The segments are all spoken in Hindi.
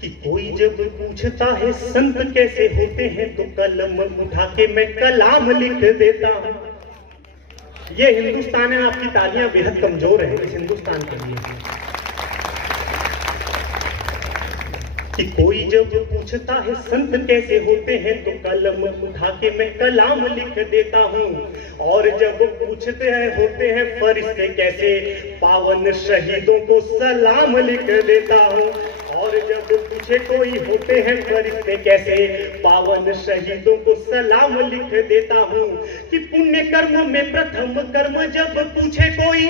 कि कोई जब पूछता है संत कैसे होते हैं तो कलम उठा के मैं कलाम लिख देता हूं। ये हिंदुस्तान है, आपकी तालियां बेहद कमजोर है इस हिंदुस्तान के लिए। कि कोई जब पूछता है संत कैसे होते हैं तो कलम उठा के मैं कलाम लिख देता हूँ। और जब पूछते हैं होते हैं फरिश्ते कैसे, पावन शहीदों को सलाम लिख देता हूँ। और जब पूछे कोई होते हैं फरिश्ते कैसे, पावन शहीदों को सलाम लिख देता हूँ। कि पुण्य कर्म में प्रथम कर्म जब पूछे कोई,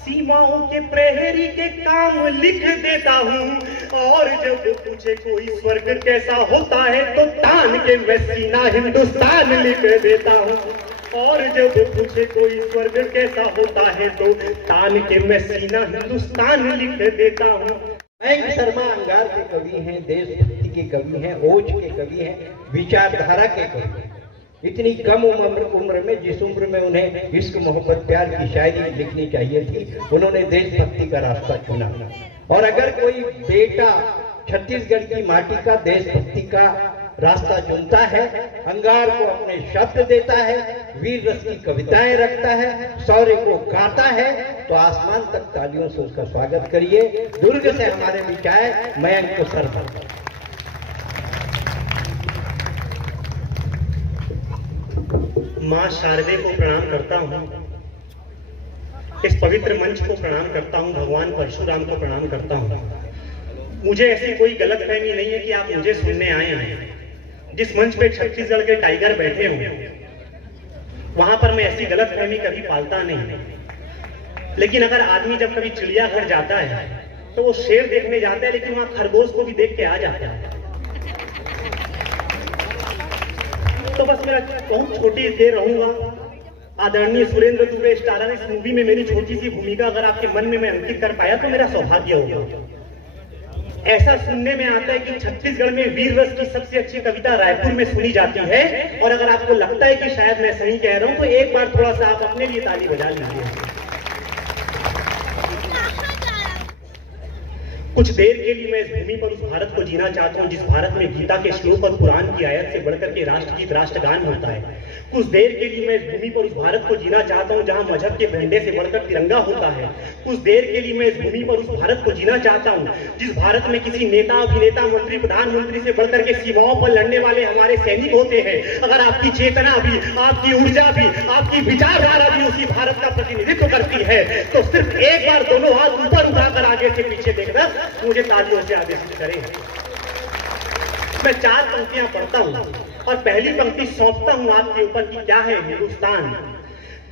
सीमाओं के प्रहरी के काम लिख देता हूँ। और जब पूछे कोई स्वर्ग कैसा होता है तो तान के मैं सीना हिंदुस्तान लिख देता हूँ। और जब पूछे कोई स्वर्ग कैसा होता है तो तान के मैं सीना हिंदुस्तान लिख देता हूँ। मयंक शर्मा अंगार के कवि हैं, देशभक्ति के कवि हैं, ओज के कवि हैं, विचारधारा के कवि हैं। इतनी कम उम्र में, जिस उम्र में उन्हें इश्क मोहब्बत प्यार की शायरी लिखनी चाहिए थी, उन्होंने देशभक्ति का रास्ता चुना। और अगर कोई बेटा छत्तीसगढ़ की माटी का देशभक्ति का रास्ता चुनता है, अंगार को अपने शब्द देता है, वीर रस की कविताएं रखता है, शौर्य को गाता है, तो आसमान तक तालियों से उसका स्वागत करिए। दुर्ग से हमारे बीच आए मयंक शर्मा। मां शारदे को प्रणाम करता हूं, इस पवित्र मंच को प्रणाम करता हूं, भगवान परशुराम को प्रणाम करता हूं। मुझे ऐसी कोई गलतफहमी नहीं है कि आप मुझे सुनने आए हैं। जिस मंच पे छत्तीसगढ़ के टाइगर बैठे हों, वहां पर मैं ऐसी गलतफहमी कभी पालता नहीं। लेकिन अगर आदमी जब कभी चिड़ियाघर जाता है तो वो शेर देखने जाता है, लेकिन वहां खरगोश को भी देख के आ जाता है। तो बस मेरा बहुत छोटी देर रहूंगा। आदरणीय सुरेंद्र दुबे स्टारर, इस मूवी में मेरी छोटी सी भूमिका अगर आपके मन में मैं अंकित कर पाया तो मेरा सौभाग्य होगा। ऐसा सुनने में आता है कि छत्तीसगढ़ में वीर रस की सबसे अच्छी कविता रायपुर में सुनी जाती है। और अगर आपको लगता है कि शायद मैं सही कह रहा हूं तो एक बार थोड़ा सा आप अपने लिए ताली बजा लीजिए। कुछ देर के लिए मैं इस भूमि पर उस भारत को जीना चाहता हूं जिस भारत में गीता के श्लोक और कुरान की आयत से बढ़कर के राष्ट्रगीत राष्ट्रगान होता है। कुछ देर के लिए मैं इस भूमि पर उस भारत को जीना चाहता हूं जहां मजहब के झंडे से बढ़कर तिरंगा होता है। कुछ देर के लिए मैं इस भूमि पर उस भारत को जीना चाहता हूं जिस भारत में किसी नेता, अभिनेता, मंत्री, प्रधानमंत्री से बढ़कर के सीमाओं पर लड़ने वाले हमारे सैनिक होते हैं। अगर आपकी चेतना भी, आपकी ऊर्जा भी, आपकी विचारधारा भी उसी भारत का प्रतिनिधित्व करती है तो सिर्फ एक बार दोनों हाथ ऊपर उठाकर आगे से पीछे देखना मुझे तालियों से आदेशित करें। मैं 4 पंक्तियां पढ़ता हूं और पहली पंक्ति सौंपता हूं आपके ऊपर कि क्या है हिंदुस्तान।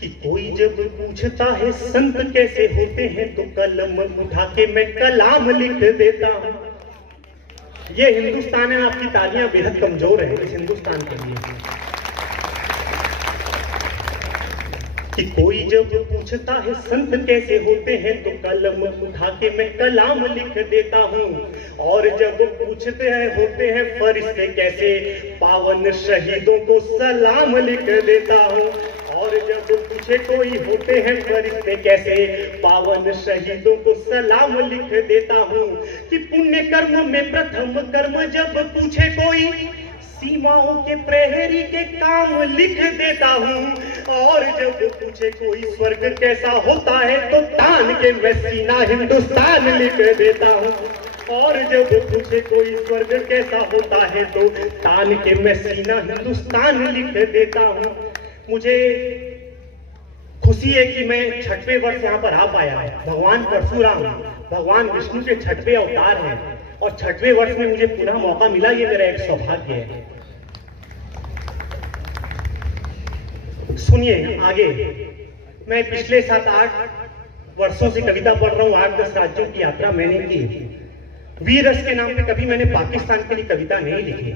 कि कोई जब पूछता है संत कैसे होते हैं तो कलम उठा के मैं कलाम लिख देता हूं। ये हिंदुस्तान है, आपकी तालियां बेहद कमजोर है इस हिंदुस्तान के लिए। कि कोई जब पूछता है संत कैसे होते हैं तो कलम उठा के मैं कलाम लिख देता हूँ। और जब पूछते हैं होते हैं फरिश्ते कैसे, पावन शहीदों को सलाम लिख देता हूँ। और जब पूछे कोई होते हैं फरिश्ते कैसे, पावन शहीदों को सलाम लिख देता हूँ। कि पुण्य कर्म में प्रथम कर्म जब पूछे कोई, सीमाओं के प्रहरी के काम लिख देता हूँ। और जब पूछे कोई स्वर्ग कैसा होता है तो तान के मैं सीना हिंदुस्तान लिख देता हूँ। और जब पूछे कोई स्वर्ग कैसा होता है तो तान के मैं सीना हिंदुस्तान लिख देता हूँ। मुझे खुशी है कि मैं 6वें वर्ष यहाँ पर आ पाया। भगवान परशुराम भगवान विष्णु के 6वें अवतार हैं और 6वें वर्ष में मुझे पुनः मौका मिला, ये मेरा एक सौभाग्य है। सुनिए आगे, मैं पिछले 7-8 वर्षों से कविता पढ़ रहा हूँ। 8-10 राज्यों की यात्रा मैंने की। वीर रस के नाम पे कभी मैंने पाकिस्तान के लिए कविता नहीं लिखी।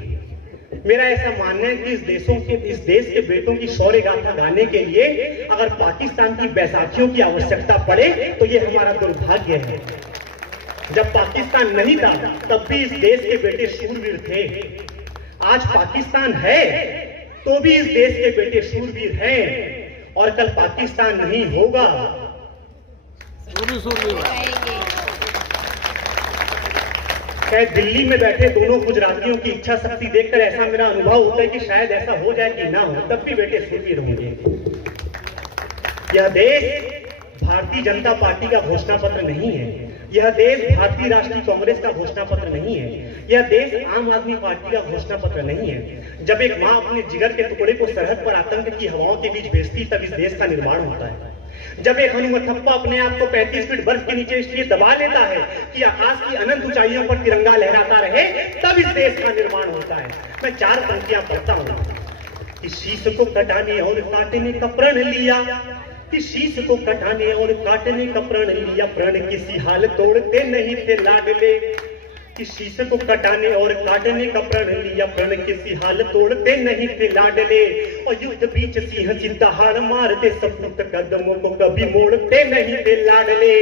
मेरा ऐसा मानना है कि इस देश के बेटों की शौर्य गाथा गाने के लिए अगर पाकिस्तान की बैसाखियों की आवश्यकता पड़े तो ये हमारा दुर्भाग्य है। जब पाकिस्तान नहीं था तब भी इस देश के बेटे शूरवीर थे। आज पाकिस्तान है तो भी इस देश के बेटे शूरवीर हैं। और कल पाकिस्तान नहीं होगा शायद दिल्ली में बैठे दोनों गुजरातियों की इच्छा शक्ति देखकर ऐसा मेरा अनुभव होता है कि शायद ऐसा हो जाए कि ना हो, तब भी बेटे सुखी रहूंगे। यह देश भारतीय जनता पार्टी का घोषणा पत्र नहीं है, यह देश भारतीय राष्ट्रीय कांग्रेस का घोषणा पत्र नहीं है, यह देश आम आदमी पार्टी का घोषणा पत्र नहीं है। जब एक मां अपने जिगर के टुकड़े को सरहद पर आतंक की हवाओं के बीच भेजती, तब इस देश का निर्माण होता है। जब एक हनुमथप्पा अपने आप को 35 फीट बर्फ के नीचे इसलिए दबा लेता है कि आकाश की अनंत ऊंचाइयों पर तिरंगा लहराता रहे, तब इस देश का निर्माण होता है। मैं 4 पंक्तियां पढ़ता हूं कि शीश को कटाने और काटने का प्रण लिया, कि शीश को कटाने और काटने का प्रण लिया, प्रण किसी हाल तोड़ते नहीं थे लाडले। कि शीश को कटाने और काटने का प्रण लिया, प्रण किसी हाल तोड़ते नहीं थे लाडले। और युद्ध बीच सिंह सीधा हार मारते, सपूत कदमों को कभी मोड़ते नहीं थे लाडले।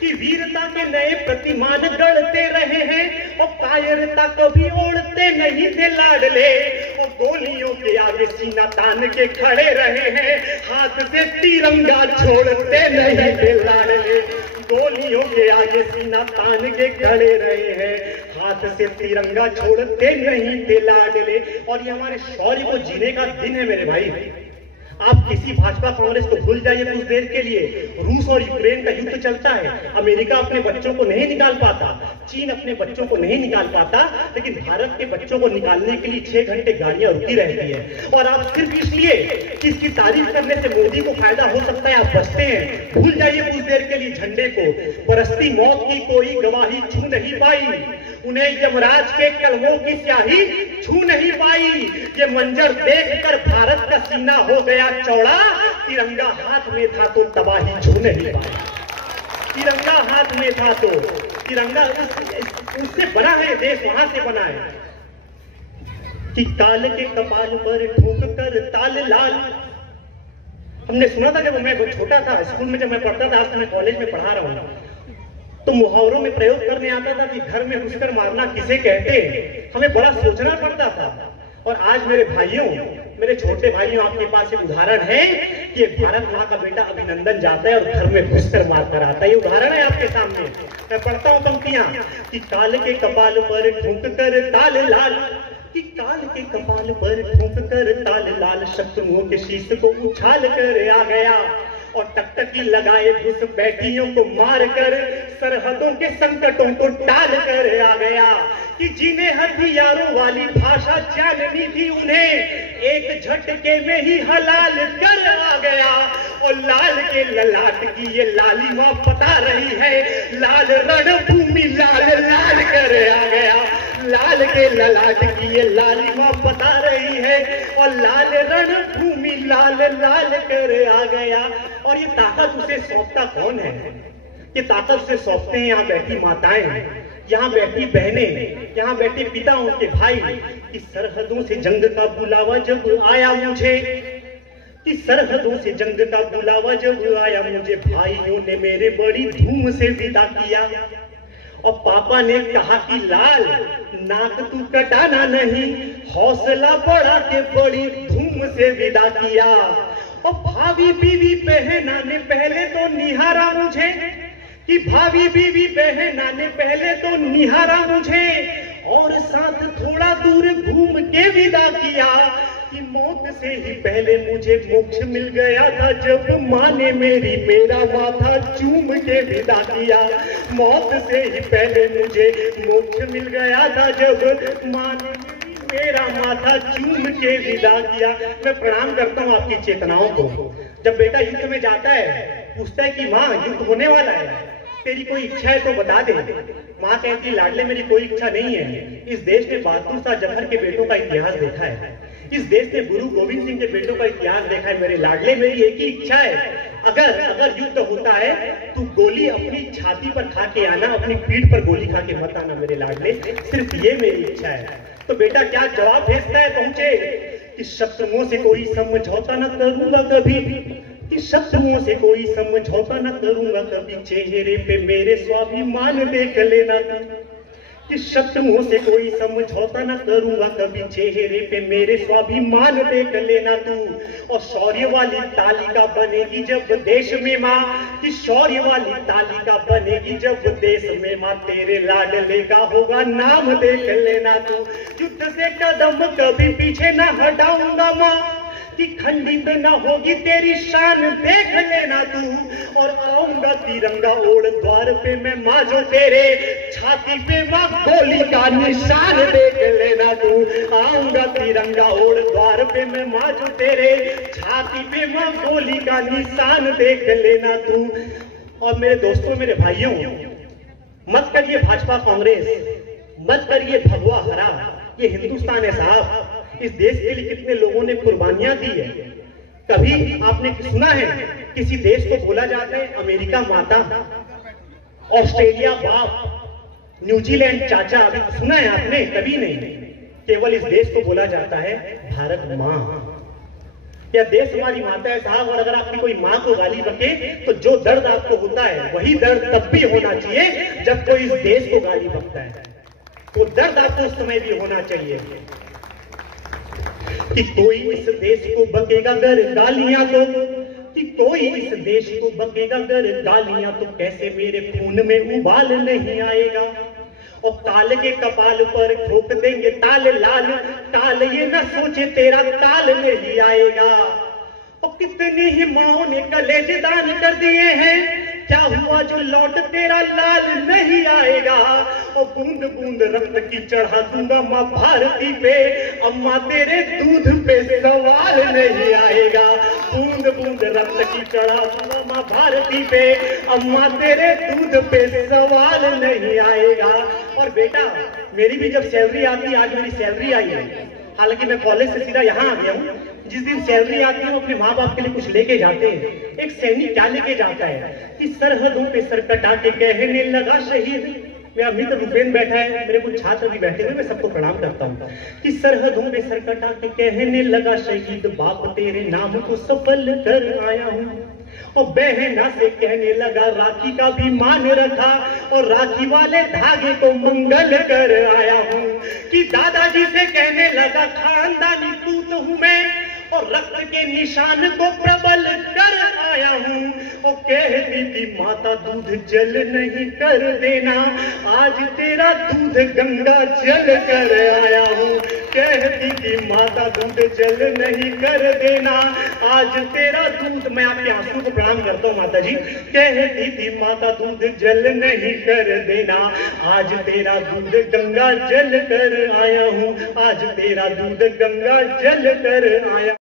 कि वीरता के नए प्रतिमान गढ़ते रहे हैं और कायरता कभी ओढ़ते नहीं थे लाडले। और गोलियों के आगे सीना तान के खड़े रहे हैं, हाथ से तिरंगा छोड़ते नहीं थे लाडले। गोलियों के आगे सीना तान के खड़े रहे हैं, हाथ से तिरंगा छोड़ते नहीं थे लाडले। और ये हमारे शौर्य को जीने का दिन है मेरे भाई। आप किसी भाजपा कांग्रेस को भूल जाइए कुछ देर के लिए। रूस और यूक्रेन का युद्ध चलता है, अमेरिका अपने बच्चों को नहीं निकाल पाता, चीन अपने बच्चों को नहीं निकाल पाता, लेकिन भारत के बच्चों को निकालने के लिए 6 घंटे गाड़ियां रुकी रहती है। और आप सिर्फ इसलिए कि इसकी तारीफ करने से मोदी को फायदा हो सकता है आप बचते हैं। भूल जाइए कुछ देर के लिए झंडे को। बरसती मौत की कोई गवाही छू नहीं पाई, उन्हें यमराज के कलमों की स्याही छू नहीं पाई। ये मंजर देखकर भारत का सीना हो गया चौड़ा, तिरंगा हाथ में था तो तबाही छू नहीं पाई। तिरंगा हाथ में था तो तिरंगा उससे बना है देश, वहां से बना है। कि काल के कपाल पर ठोक कर ताल लाल, हमने सुना था जब मैं छोटा था, स्कूल में जब मैं पढ़ता था, आज तो मैं कॉलेज में पढ़ा रहा हूं, तो मुहावरों में प्रयोग करने आता था कि घर में घुसकर मारना किसे कहते हैं। हमें बड़ा सोचना पड़ता था। और आज मेरे भाइयों, मेरे छोटे भाइयों, आपके पास एक उदाहरण है कि भारत माँ का बेटा अभिनंदन जाता है और घर में घुसकर मारकर आता है। ये उदाहरण है आपके सामने। मैं पढ़ता हूँ पंक्तियां कि काल के कपाल पर ठूंक कर ताल लाल, कि काल के कपाल पर ठूंक कर ताल लाल, शत्रुओं के शीश को उछाल कर आ गया। और टकटकी लगाए घुसपैठियों को मारकर सरहदों के संकटों को टाल कर आ गया। कि जिन्हें हथियारों वाली भाषा जाननी थी, उन्हें एक झटके में ही हलाल कर आ गया। और लाल के ललाट की ये लालिमा बता रही है, लाल रणभूमि लाल लाल कर आ गया। लाल के ललाट की ये लालिमा बता रही है और लाल रणभूमि लाल लाल कर आ गया। और ये ताकत उसे सौंपता कौन है? ये ताकत उसे सौंपते हैं यहाँ बैठी माताएं, यहाँ बैठी बहनें, यहाँ बैठे पिता, उनके भाई। कि सरहदों से जंग का बुलावा जब आया मुझे, कि सरहदों से जंग का बुलावा जब आया मुझे, भाइयों ने मेरे बड़ी धूम से विदा किया। और पापा ने कहा कि लाल नाक तू कटाना नहीं, हौसला बढ़ा के बड़ी धूम से विदा किया। और भाभी बीवी बहना ने पहले तो निहारा मुझे, कि भाभी बीवी बहना ने पहले तो निहारा मुझे, और साथ थोड़ा दूर घूम के विदा किया। कि मौत से ही पहले मुझे मोक्ष मिल गया था, जब माँ ने मेरा माथा चूम के विदा किया। मौत से ही पहले मुझे मोक्ष मिल गया था, जब माँ ने मेरा माथा चूम के विदा किया। मैं प्रणाम करता हूँ आपकी चेतनाओं को। जब बेटा युद्ध में जाता है, पूछता है कि माँ युद्ध होने वाला है, तेरी कोई इच्छा है तो बता दे। माँ कहती लाडले मेरी कोई इच्छा नहीं है। इस देश ने बहादुर शाह जफर के बेटों का इतिहास देखा है, इस देश ने गुरु गोविंद सिंह के बेटों का इतिहास देखा है। मेरे लाडले मेरी एक ही इच्छा है, अगर युद्ध होता है तू गोली अपनी छाती पर खा के आना, अपनी पीठ पर गोली खा के मत आना मेरे लाडले, सिर्फ ये मेरी इच्छा है। तो बेटा क्या जवाब भेजता है पहुंचे कि शत्रुओं से कोई समझौता न करूंगा कभी, कि शत्रुओं से कोई समझौता न करूंगा कभी, चेहरे पे मेरे स्वाभिमान देख लेना तू। कि शत्रुओं से कोई समझौता ना करूंगा कभी, चेहरे पे मेरे स्वाभिमान देख लेना तू। और शौर्य वाली तालिका बनेगी जब देश में माँ, कि शौर्य वाली तालिका बनेगी जब देश में माँ, तेरे लाडले का होगा नाम देख लेना तू। युद्ध से कदम कभी पीछे ना हटाऊंगा माँ, कि खंडित न होगी तेरी शान देख लेना तू। और आऊंगा तिरंगा ओढ़ द्वार पे मैं माँ, जो तेरे छाती पे माँ गोली का निशान देख लेना तू। आऊंगा तिरंगा ओढ़ द्वार पे मैं माँ, जो तेरे छाती पे माँ गोली का निशान देख लेना तू। और मेरे दोस्तों, मेरे भाइयों, मत करिए भाजपा कांग्रेस, मत करिए भगवा हरा, ये हिंदुस्तान है साहब। इस देश के लिए कितने लोगों ने कुर्बानियां दी है। कभी आपने सुना है किसी देश को बोला जाता है अमेरिका माता, ऑस्ट्रेलिया बाप, न्यूजीलैंड चाचा? अभी सुना है आपने? कभी नहीं। केवल इस देश को बोला जाता है भारत माँ। यह देश हमारी माता है साहब। और अगर आपकी कोई माँ को गाली बके तो जो दर्द आपको होता है वही दर्द तब भी होना चाहिए जब कोई इस देश को गाली बकता है। तो दर्द आपको उस समय भी होना चाहिए। कि कोई इस देश को बकेगा अगर गालियां तो, कि कोई इस देश को बकेगा अगर गालियां तो, कैसे मेरे खून में उबाल नहीं आएगा। और काल के कपाल पर ठोक देंगे ताल लाल, काल ये न सोचे तेरा काल नहीं आएगा। और कितनी ही माओ ने कलेज दान कर दिए हैं, क्या हुआ जो लौट तेरा लाल नहीं आएगा। और बूंद बूंद रक्त की चढ़ा दूंगा माँ भारती पे, अम्मा तेरे दूध पे सवाल नहीं आएगा। बूंद बूंद रक्त की चढ़ा दूंगा माँ भारती पे, अम्मा तेरे दूध पे सवाल नहीं आएगा। और बेटा, मेरी भी जब सैलरी आती है, आज मेरी सैलरी आई है, हालांकि मैं कॉलेज से सीधा यहाँ आ गया हूँ। जिस दिन सैलरी आती है वो अपने माँ बाप के लिए कुछ लेके जाते हैं। एक सैनिक क्या लेके जाता है कि सरहदों पे सर कटा के कहने लगा शहीद। मेरा मित्र रुपेन बैठा है, मेरे कुछ छात्र भी बैठे हुए, मैं सबको प्रणाम करता हूँ। कि सरहदों पे सर कटा के कहने लगा शहीद, बाप तेरे नाम को सफल कर आया हूँ। और बहना से कहने लगा राखी का भी मान रखा, और राखी वाले धागे को मंगल कर आया हूँ। कि दादाजी से कहने लगा खानदानी पूत हूँ मैं, और रक्त के निशान को प्रबल कर आया हूँ। और कहती थी माता दूध जल नहीं कर देना, आज तेरा दूध गंगा जल कर आया हूँ। कहती थी माता दूध जल नहीं कर देना, आज तेरा दूध, मैं आपके आंसू को प्रणाम करता हूँ माता जी। कहती थी माता दूध जल नहीं कर देना, आज तेरा दूध गंगा जल कर आया हूँ, आज तेरा दूध गंगा जल कर आया।